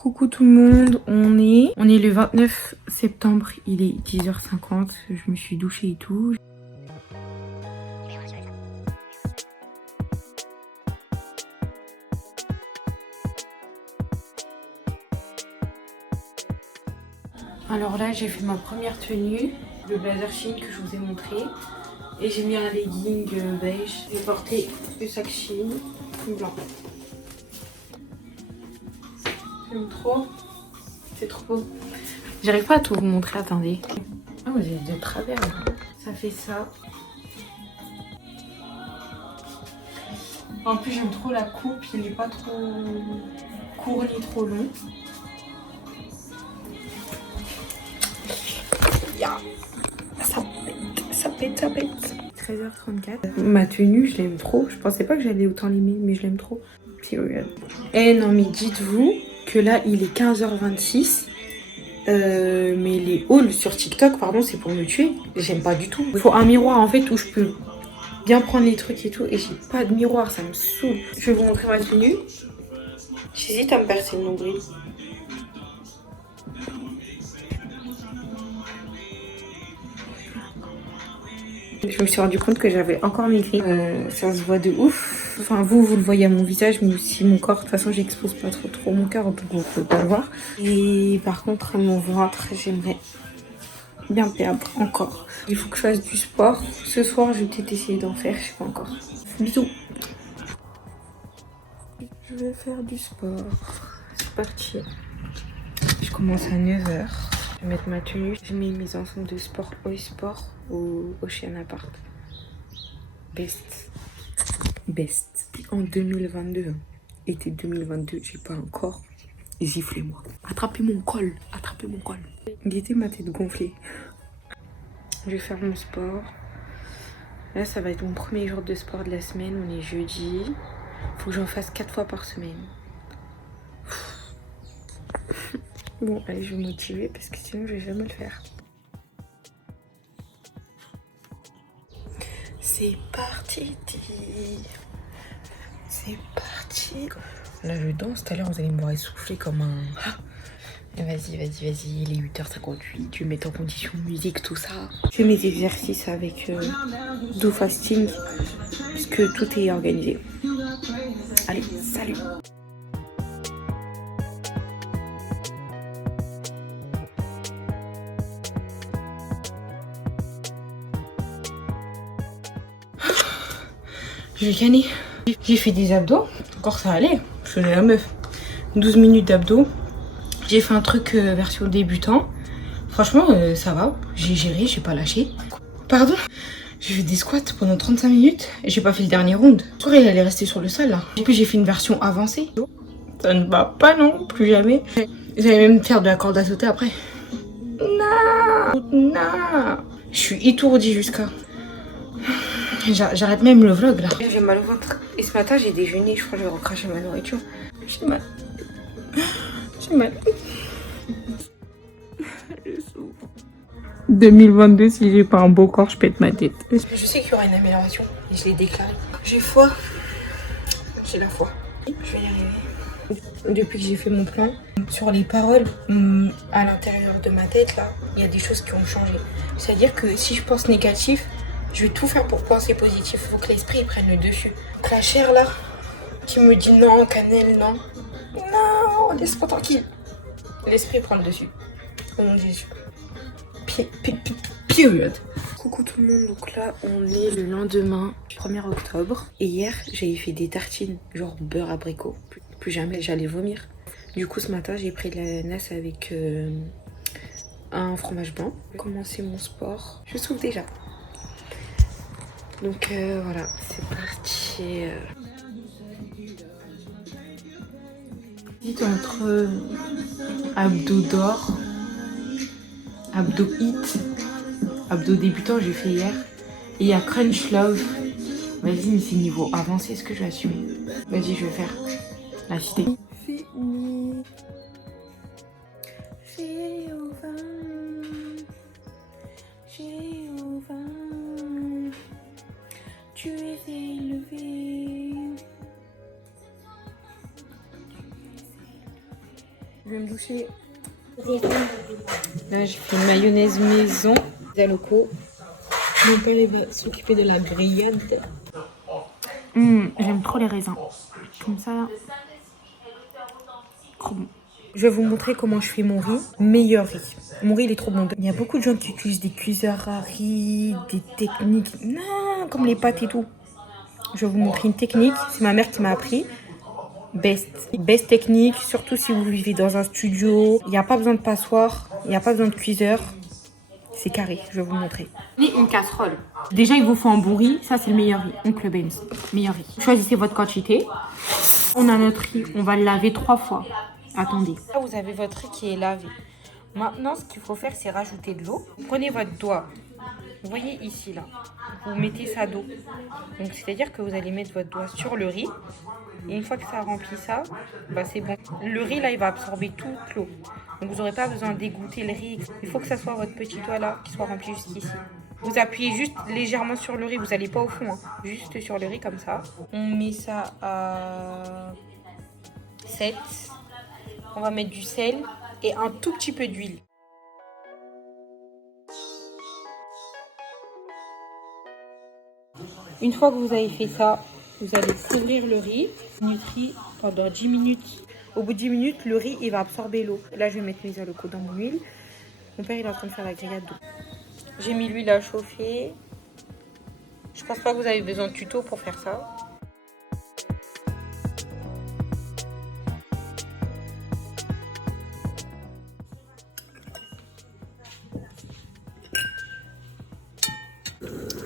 Coucou tout le monde, on est le 29 septembre, il est 10h50, je me suis douchée et tout. Alors là j'ai fait ma première tenue, le blazer Shein que je vous ai montré. Et j'ai mis un legging beige. J'ai porté le sac Shein blanc. J'aime trop. C'est trop beau. J'arrive pas à tout vous montrer, attendez. Ah, vous êtes de travers. Ça fait ça. En plus, j'aime trop la coupe. Il n'est pas trop court ni trop long. Yeah. Ça pète. 13h34. Ma tenue, je l'aime trop. Je pensais pas que j'allais autant l'aimer, mais je l'aime trop. Period. Eh non, mais dites-vous que là, il est 15h26. Mais les hauls sur TikTok, pardon, c'est pour me tuer. J'aime pas du tout. Il faut un miroir en fait où je peux bien prendre les trucs et tout. Et j'ai pas de miroir, ça me saoule. Je vais vous montrer ma tenue. J'hésite à me percer le nombril. Je me suis rendu compte que j'avais encore maigri. Ça se voit de ouf. Enfin, vous le voyez à mon visage, mais aussi mon corps. De toute façon, j'expose pas trop mon cœur, donc vous pouvez pas le voir. Et par contre, mon ventre, j'aimerais bien perdre encore. Il faut que je fasse du sport. Ce soir, je vais peut-être essayer d'en faire, je sais pas encore. Bisous. Je vais faire du sport. C'est parti. Je commence à 9h. Je vais mettre ma tenue. Je mets mes ensembles de sport au sport ou au Ocean Apart. Best. En 2022. Été 2022, j'ai pas encore giflé moi. Attrapez mon col. Guettez ma tête gonflée. Je vais faire mon sport. Là, ça va être mon premier jour de sport de la semaine. On est jeudi. Faut que j'en fasse 4 fois par semaine. Bon, allez, je vais me motiver parce que sinon, je vais jamais le faire. C'est parti. C'est parti. Là, je danse. Tout à l'heure, vous allez me voir essouffler comme un... Vas-y, il est 8h58, tu mets en condition de musique, tout ça. Je fais mes exercices avec Do Fasting, puisque tout est organisé. Allez, salut! Je vais canner. J'ai fait des abdos, encore ça allait, je faisais la meuf. 12 minutes d'abdos. J'ai fait un truc version débutant. Franchement, ça va. J'ai géré, j'ai pas lâché. Pardon? J'ai fait des squats pendant 35 minutes et j'ai pas fait le dernier round. Je crois qu'elle allait rester sur le sol là. Et puis j'ai fait une version avancée. Ça ne va pas non, plus jamais. J'allais même faire de la corde à sauter après. Non. Je suis étourdie jusqu'à... J'arrête même le vlog là. J'ai mal au ventre. Et ce matin j'ai déjeuné, je crois que je vais recracher ma nourriture. J'ai mal. 2022, si j'ai pas un beau corps, je pète ma tête. Je sais qu'il y aura une amélioration et je l'ai déclaré. J'ai foi. J'ai la foi. Je vais y arriver. Depuis que j'ai fait mon plan, sur les paroles, à l'intérieur de ma tête, là, il y a des choses qui ont changé. C'est-à-dire que si je pense négatif, je vais tout faire pour penser positif. Il faut que l'esprit prenne le dessus. Donc la chair, là, qui me dit non, cannelle, non. Non, laisse-moi tranquille. L'esprit prend le dessus. Oh mon Dieu. Period. Coucou tout le monde, donc là on est le lendemain 1er octobre et hier j'avais fait des tartines genre beurre abricot, plus jamais j'allais vomir. Du coup ce matin j'ai pris de l'ananas avec un fromage blanc. J'ai commencé mon sport, je souffle déjà. Donc voilà, c'est parti. Entre abdos d'or, abdos hit, abdos débutant, j'ai fait hier. Et il y a Crunch Love. Vas-y, mais c'est niveau avancé, est-ce que je vais assumer? Vas-y, je vais faire la cité. Fini. J'ai au vin. Tu es élevé. Je vais me doucher. Là, j'ai fait une mayonnaise maison. Des locaux. Mon père il va s'occuper de la grillade. J'aime trop les raisins. Comme ça. Trop bon. Je vais vous montrer comment je fais mon riz. Meilleur riz. Mon riz, il est trop bon. Il y a beaucoup de gens qui utilisent des cuiseurs à riz, des techniques. Non, comme les pâtes et tout. Je vais vous montrer une technique. C'est ma mère qui m'a appris. Best technique, surtout si vous vivez dans un studio. Il n'y a pas besoin de passoire. Il n'y a pas besoin de cuiseur. C'est carré, je vais vous montrer. Et une casserole. Déjà, il vous faut un bon riz. Ça, c'est le meilleur riz. Donc, le Benz. Meilleur riz. Choisissez votre quantité. On a notre riz. On va le laver 3 fois. Attendez. Là, vous avez votre riz qui est lavé. Maintenant, ce qu'il faut faire, c'est rajouter de l'eau. Prenez votre doigt. Vous voyez ici, là. Vous mettez ça d'eau. Donc, c'est-à-dire que vous allez mettre votre doigt sur le riz. Et une fois que ça remplit ça, bah c'est bon. Le riz, là, il va absorber toute l'eau. Donc, vous n'aurez pas besoin d'égoutter le riz. Il faut que ça soit votre petit doigt, là, qui soit rempli jusqu'ici. Vous appuyez juste légèrement sur le riz. Vous n'allez pas au fond, hein. Juste sur le riz, comme ça. On met ça à 7. On va mettre du sel et un tout petit peu d'huile. Une fois que vous avez fait ça, vous allez couvrir le riz pendant 10 minutes. Au bout de 10 minutes, le riz il va absorber l'eau. Là, je vais mettre mes alucots dans mon huile. Mon père il est en train de faire la grillade d'eau. J'ai mis l'huile à chauffer. Je pense pas que vous avez besoin de tuto pour faire ça.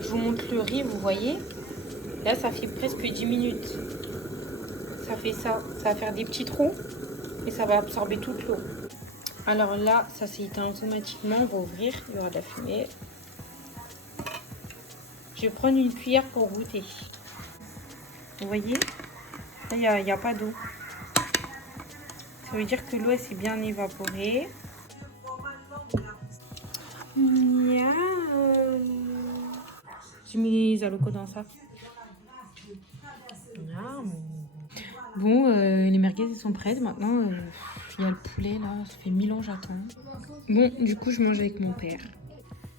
Je vous montre le riz, vous voyez. Là, ça fait presque 10 minutes. Ça fait ça. Ça va faire des petits trous et ça va absorber toute l'eau. Alors là, ça s'est éteint automatiquement. On va ouvrir, il y aura de la fumée. Je vais prendre une cuillère pour goûter. Vous voyez, là, il n'y a pas d'eau. Ça veut dire que l'eau s'est bien évaporée. Miaou. J'ai mis les alucots dans ça. Bon, les merguez elles sont prêtes. Maintenant, il y a le poulet là. Ça fait 1000 ans j'attends. Bon, du coup, je mange avec mon père.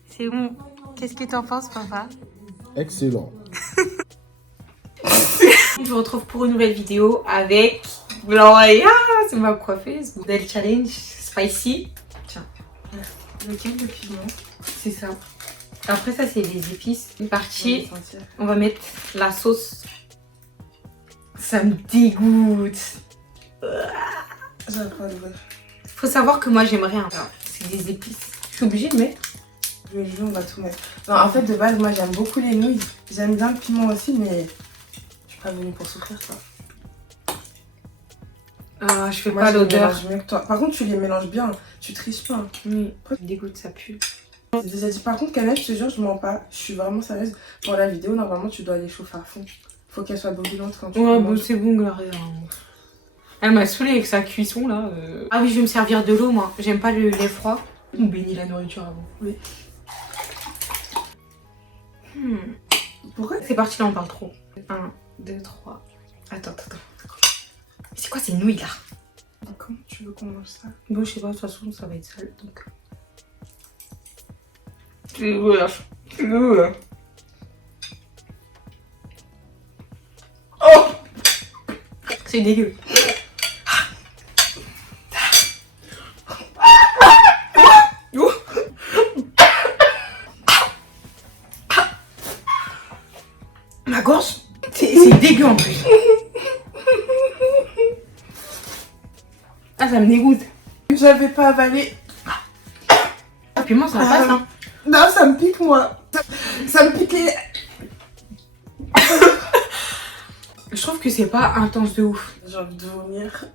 C'est bon. Qu'est-ce que t'en penses, papa? Excellent. Je vous retrouve pour une nouvelle vidéo avec Gloria. C'est ma coiffeuse. Modèle challenge spicy. Tiens. Lequel le piment? C'est ça. Après ça, c'est des épices. Une partie, on va mettre la sauce. Ça me dégoûte. Faut savoir que moi, j'aime rien. C'est des épices. Je suis obligée de mettre. Le jus, on va tout mettre. Non, en fait, de base, moi, j'aime beaucoup les nouilles. J'aime bien le piment aussi, mais je suis pas venue pour souffrir, quoi. Ah, je fais Moi, pas je les l'odeur. mélange mieux que toi. Par contre, tu les mélanges bien. Tu triches pas. Oui, ça me dégoûte, ça pue. J'ai déjà dit. Par contre, Canel, je te jure, je mens pas. Je suis vraiment sérieuse. Pour la vidéo, normalement, tu dois les chauffer à fond. Faut qu'elle soit bourdonnante quand tu Ouais, les bon, manges. c'est bon, Gloria. Elle m'a saoulée avec sa cuisson, là. Ah oui, je vais me servir de l'eau, moi. J'aime pas le lait froid. On bénit la nourriture avant. Oui. Pourquoi? C'est parti, là, on parle trop. 1, 2, 3. Attends. C'est quoi ces nouilles, là? Comment tu veux qu'on mange ça? Bon, je sais pas, de toute façon, ça va être sale, donc... C'est ouvert. Oh! C'est dégueu. Ma gorge, c'est dégueu en plus. Ah, ça me dégoûte. J'avais pas avalé. Ah, puis moi, ça passe, hein. Non, ça me pique, moi. Ça me pique les... Je trouve que c'est pas intense de ouf. J'ai envie de vomir.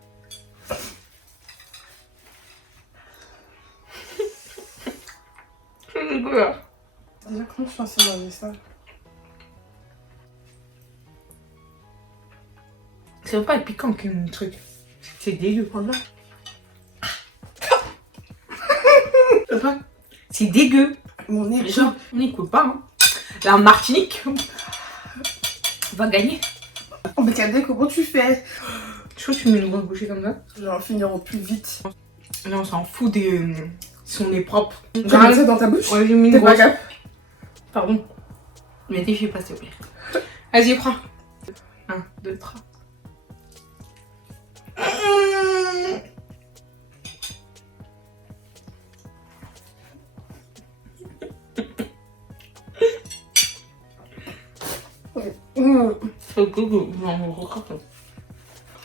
C'est dégueu, hein. Déjà, comment je pensais manger ça? Ça veut pas être piquant qu'un truc. C'est dégueu. Oh non. C'est dégueu. Mon nez. Genre, on n'écoute pas. Hein. La Martinique va gagner. Oh, mais Kadek, comment tu fais? Je trouve que tu mets une grosse bouchée comme ça. Je vais en finir au plus vite. Là, on s'en fout des... si on est propre. Tu mets ça dans ta bouche? Ouais, j'ai mis une T'es pas grosse... cap? Pardon. Mais défie pas, s'il te plaît. Vas-y, prends. 1, 2, 3.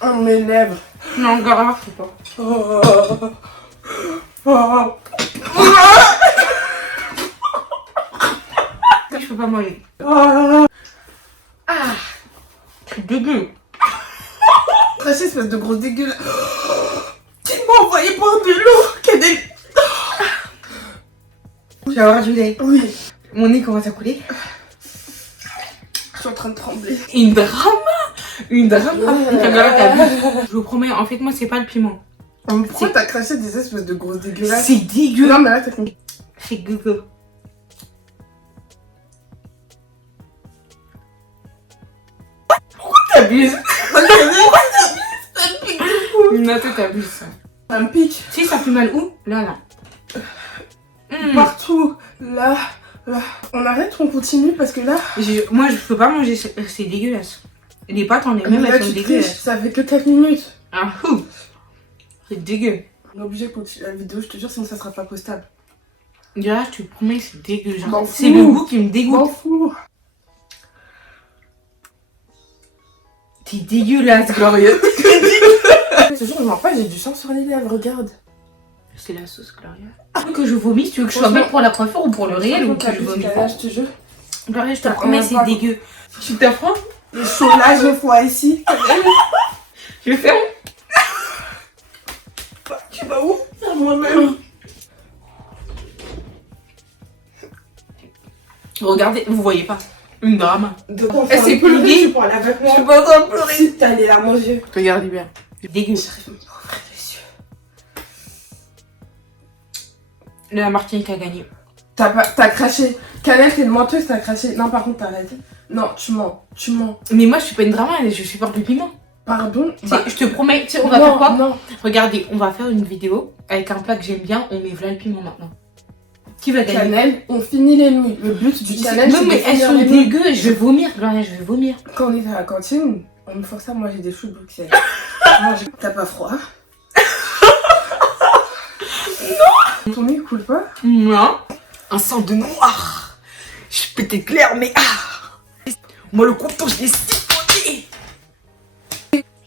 Oh, mes lèvres. Non, grave, je sais pas. Je peux pas manger. Ah, c'est dégueu. Cracher, espèce de grosse dégueu. Qui m'a envoyé boire de l'eau? Quel Tu vas avoir du lait. Oui. Mon nez commence à couler. Je suis en train de trembler. Une drama. Une drama. Je vous promets, en fait, moi, c'est pas le piment. Pourquoi t'as craché des espèces de grosses dégueulasses? C'est dégueu. Non, mais là, t'as compris. C'est dégueu. Pourquoi t'abuses? Non, toi, t'abuses. Ça me pique. Si, ça fait mal où? Là, là. Partout. Là, là. On arrête ou on continue parce que là. Moi, je peux pas manger, c'est dégueulasse. Les pâtes en Mais elles-mêmes, là, elles sont tu triches. dégueulasses. Ça fait que 4 minutes. Ah, ouh. C'est dégueu. On est obligé de continuer la vidéo, je te jure, sinon ça sera pas postable. Déjà, je te promets, c'est dégueu. Je m'en C'est fous. le goût qui me M'en dégoûte. fous. T'es dégueulasse, Glorieuse. Ce jour, je m'en pas, j'ai du sang sur les lèvres, regarde. C'est la sauce Glorieuse. Tu veux que je vomisse? Tu veux que je sois belle pour la coiffure ou pour le réel ou que je vomisse? Je te jure. Glorieuse, je te promets, c'est dégueu. Tu t'apprends? Le chômage de foie ici. Je vais faire. Tu vas où? À moi-même. Regardez, vous voyez pas. Une drama. Elle s'est pliée. Tu peux aller avec moi. Je suis pas en train de pleurer. Si t'as les larmes aux yeux. Regardez bien. C'est dégueu. J'arrive même pas à ouvrir les yeux. La Martinique a gagné. T'as craché. Canette, t'es une menteuse, t'as craché. Non, par contre, t'arrêtes. Non, tu mens. Tu mens. Mais moi, je suis pas une drama, je suis pas du piment. Pardon. Je te promets, tu sais, on va faire quoi? Non. Regardez, on va faire une vidéo avec un plat que j'aime bien, on met voilà le piment maintenant. Qui va gagner? Cannelle, on finit les nouilles. Le but du cannelle, Non c'est mais de elles finir sont les nouilles. dégueu, je vais vomir, Gloria, je vais vomir. Quand on était à la cantine, on me forçait, moi j'ai des choux de Bruxelles. T'as pas froid? Non. Ton nez coule pas? Non. Un sang de noir. Je peux t'éclairer, mais moi le couteau, je l'ai siphonné.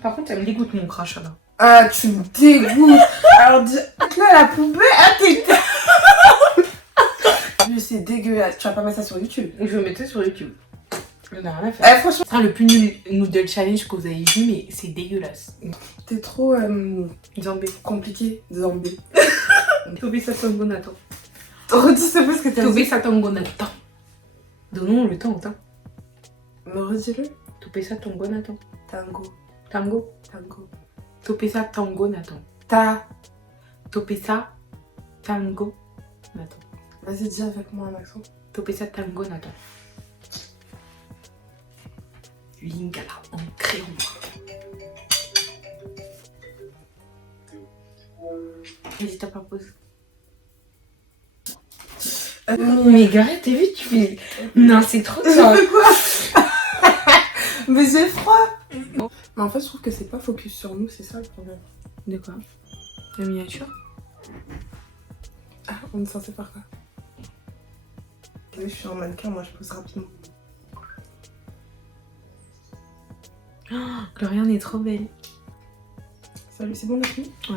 Par contre, ça me dégoûte mon crachat là. Ah, tu me dégoûtes. Alors, dis, là, la poubelle, ah, t'es... C'est dégueulasse. Tu vas pas mettre ça sur YouTube? Je vais mettre ça sur YouTube. Je n'ai rien à faire. Franchement, C'est le plus nul noodle challenge que vous avez vu, mais c'est dégueulasse. t'es trop Zambé. compliqué. Zambé. Tobe Satongo Nathan. Redis s'il te plaît ce que t'as Tobe dit. Satongo Nathan. Donnons le temps au temps. Me redis-le. Tobe Satongo Nathan. Tango. Tango. Tango. Topesa Tango Nathan. Ta. Topesa Tango Nathan. Vas-y, dis avec moi un accent. Topesa Tango Nathan. Lingala en crayon. Vas-y, tape la pause. Mais Gareth, t'as vu, tu fais. Non, c'est trop ça. Quoi? Mais j'ai froid. Mais en fait, je trouve que c'est pas focus sur nous, c'est ça le problème. De quoi? La miniature? Ah, on est censé faire quoi? Je suis en mannequin, moi je pose rapidement. Oh, Gloriane est trop belle. Salut, c'est bon la fille? Ouais.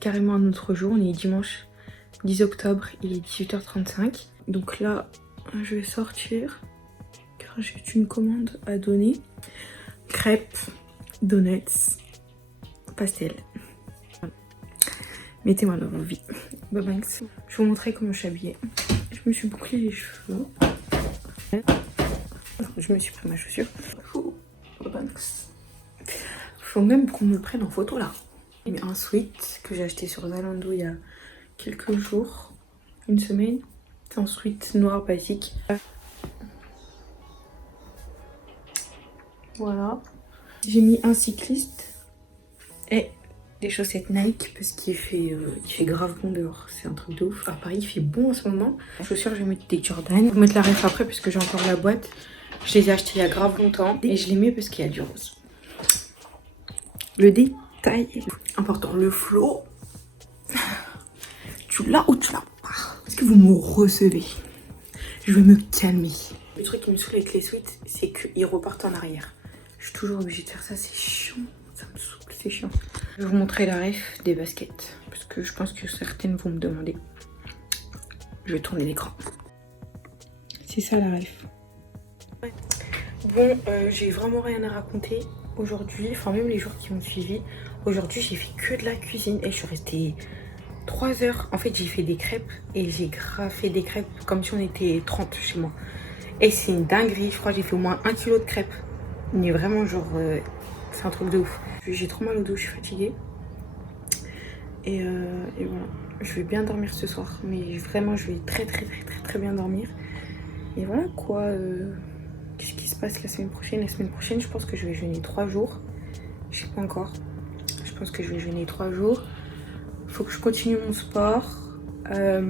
Carrément un autre jour, on est dimanche 10 octobre, il est 18h35. Donc là, je vais sortir car j'ai une commande à donner. Crêpes, donuts, pastel. Mettez-moi dans vos vies. Bye bye. Je vais vous montrer comment je suis habillée. Je me suis bouclé les cheveux. Je me suis pris ma chaussure. Faut même qu'on me le prenne en photo là. J'ai mis un sweat que j'ai acheté sur Zalando il y a quelques jours, une semaine. C'est un sweat noir basique. Voilà. J'ai mis un cycliste Et des chaussettes Nike parce qu'il fait grave bon dehors. C'est un truc de ouf. À Paris, il fait bon en ce moment. Les chaussures, je vais mettre des Jordan. Je vais mettre la ref après parce que j'ai encore la boîte. Je les ai achetées il y a grave longtemps. Et je les mets parce qu'il y a du rose. Le détail est important. Le flow. Tu l'as ou tu l'as pas? Est-ce que vous me recevez? Je vais me calmer. Le truc qui me saoule avec les suites, c'est qu'ils repartent en arrière. Je suis toujours obligée de faire ça, c'est chiant. Ça me saoule, c'est chiant. Je vais vous montrer la ref des baskets. Parce que je pense que certaines vont me demander. Je vais tourner l'écran. C'est ça la ref. Bon, j'ai vraiment rien à raconter aujourd'hui. Enfin, même les jours qui ont suivi. Aujourd'hui, j'ai fait que de la cuisine et je suis restée 3 heures. En fait, j'ai fait des crêpes et j'ai grave fait des crêpes comme si on était 30 chez moi. Et c'est une dinguerie. Je crois que j'ai fait au moins 1 kilo de crêpes. Mais vraiment, genre, c'est un truc de ouf. J'ai trop mal au dos, je suis fatiguée. Et voilà. Je vais bien dormir ce soir. Mais vraiment, je vais très bien dormir. Et voilà quoi. Qu'est-ce qui se passe la semaine prochaine? La semaine prochaine, je pense que je vais jeûner 3 jours. Je sais pas encore. Je pense que je vais jeûner 3 jours. Faut que je continue mon sport. Je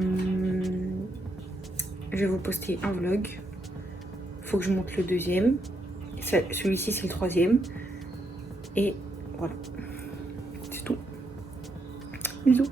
vais vous poster un vlog. Faut que je monte le deuxième. Celui-ci, c'est le 3e. Et voilà. C'est tout. Bisous.